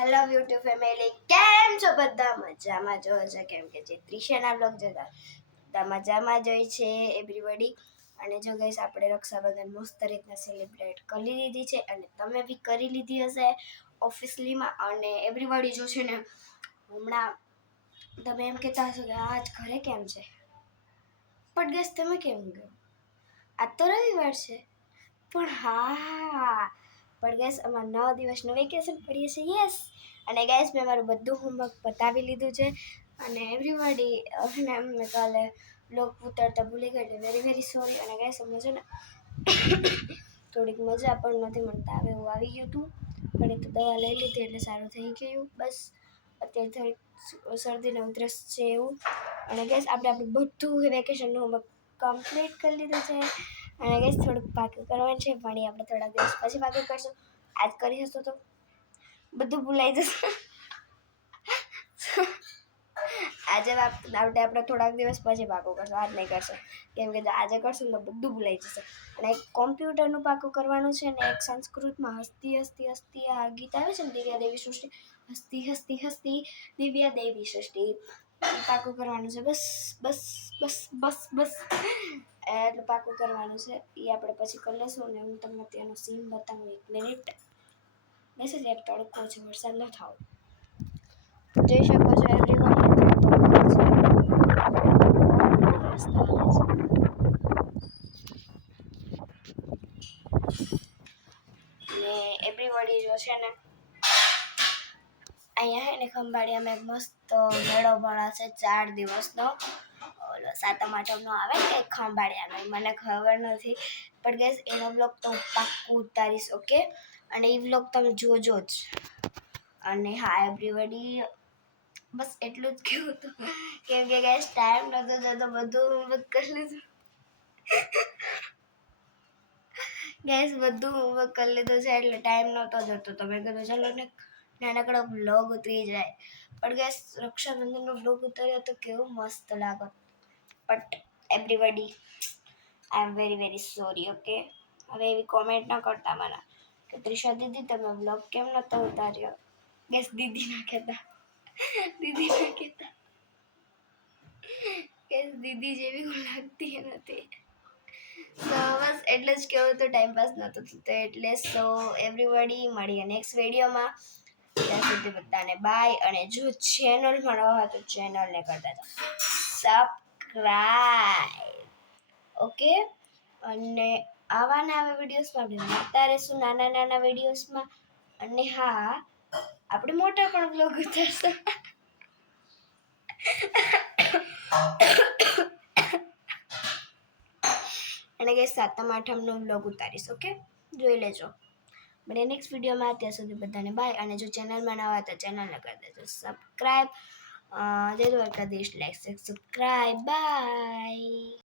Hello YouTube family કેમ છો બધા? મજામાં જો છે. કેમ કે જે ત્રિશાના બ્લોગ જોતા બધા મજામાં જોઈ છે એવરીબડી અને જો ગઈશ આપણે રક્ષાબંધન મસ્ત રીતના સેલિબ્રેટ કરી લીધી છે અને તમે બી કરી લીધી હશે ઓફિસલીમાં અને એવરીબડી જો છે ને, હમણાં તમે એમ કહેતા હશો કે આજ ઘરે કેમ છે? પણ ગેસ તમે કેમ ગયો? આજ તો રવિવાર છે. પણ હા પણ ગેસ અમારે નવ દિવસનું વેકેશન પડીએ છે યસ અને ગેસ મેં મારું બધું હોમવર્ક પતાવી લીધું છે. અને એવરીબડી અને મેં કાલે બ્લોગ ઉતારતા ભૂલી ગઈ વેરી વેરી સોરી અને ગેસ અમને છે ને થોડીક મજા પણ નથી મળતા. હવે એવું આવી ગયું હતું પણ એ તો દવા લઈ લીધી એટલે સારું થઈ ગયું. બસ, અત્યારે થોડીક શરદીને ઉધરસ છે એવું. અને ગેસ આપણે, આપણું બધું વેકેશનનું હોમવર્ક કમ્પ્લીટ કરી લીધું છે. અને ગેસ થોડુંક પાકું કરવાનું છે પણ આપણે થોડા દિવસ પછી પાકું કરશું. આજ કરી હશો તો બધું ભૂલાઈ જશે. આજે આપણે આપણે થોડાક દિવસ પછી પાકું કરશું, આજ નહીં કરશું. કેમ કે આજે કરશું તો બધું ભૂલાઈ જશે. અને એક કોમ્પ્યુટરનું પાકું કરવાનું છે ને, એક સંસ્કૃતમાં હસ્તી હસ્તી હસ્તી આ ગીત આવે છે ને દિવ્યા દેવી સૃષ્ટિ, હસ્તી હસ્તી હસ્તી, દિવ્યા દેવી સૃષ્ટિ. પાકું કરવાનું છે બસ બસ બસ બસ બસ એટલે પાકું કરવાનું છે એ આપણે પછી કરી લઈશું અને હું તમને તેનો સીન બતાવું એક મિનિટ બેસે જ એક તડકો છે વરસાદ ન થાવ જોઈ શકો છો ને એવરીબડી જો છે ને અહીંયા હે ને ખંભાળિયામાં એક મસ્ત મેળો ભરાશે ચાર દિવસનો. ઓલો સાતમ આઠમનો આવે ને ખંભાળિયાનો મને ખબર નથી. પણ ગેસ એનો બ્લોગ તો હું પાક્કું ઉતારીશ, ઓકે? અને એ બ્લોગ તમે જોજો જ. અને હા એવરીબડી બસ એટલું જ કહેવું હતું કેમ કે ગેસ ટાઈમ નહોતો જતો, બધું હોમવર્ક કરી લીધું. ગેસ બધું હોમવર્ક કરી લીધું છે એટલે ટાઈમ નહોતો જતો. તો મેં કીધું, ચાલો ને નાનકડો બ્લોગ ઉતરી જાય. પણ ગેસ રક્ષાબંધનનો બ્લોગ ઉતર્યો તો કેવું મસ્ત લાગો but everybody I am very very sorry okay હવે એવી કોમેન્ટ ન કરતા મને કે, ત્રિષા દીદી, તમે બ્લોગ કેમ નહોતો ઉતાર્યો? ગેસ દીદી ના કહેતા. દીદી ના કહેતા. ગેસ દીદી જેવી હું લાગતી નથી. તો બસ એટલે જ કેવું તો ટાઈમ પાસ નહોતો થતો. એટલે સો એવરીબડી મળીએ નેક્સ્ટ વિડીયોમાં ત્યાં સુધી બધાને બાય અને જો ચેનલ મળવા હોય તો ચેનલને કરતા જાઓ. સબસ્ક્રાઈબ ઓકે અને આવા નવા આવા વિડીયોઝમાં આપણે મળતા રહીશું નાના નાના વિડીયોસમાં અને હા, આપણે મોટા પણ બ્લોગ ઉતારશું. અને કે સાતમ આઠમનો બ્લોગ ઉતારીશ ઓકે જોઈ લેજો. મને નેક્સ્ટ વિડીયોમાં ત્યાં સુધી બધાને બાય અને જો ચેનલમાં નવા તો ચેનલને કરી દેજો. સબસ્ક્રાઈબ જય દ્વારકાધીશ. Like subscribe by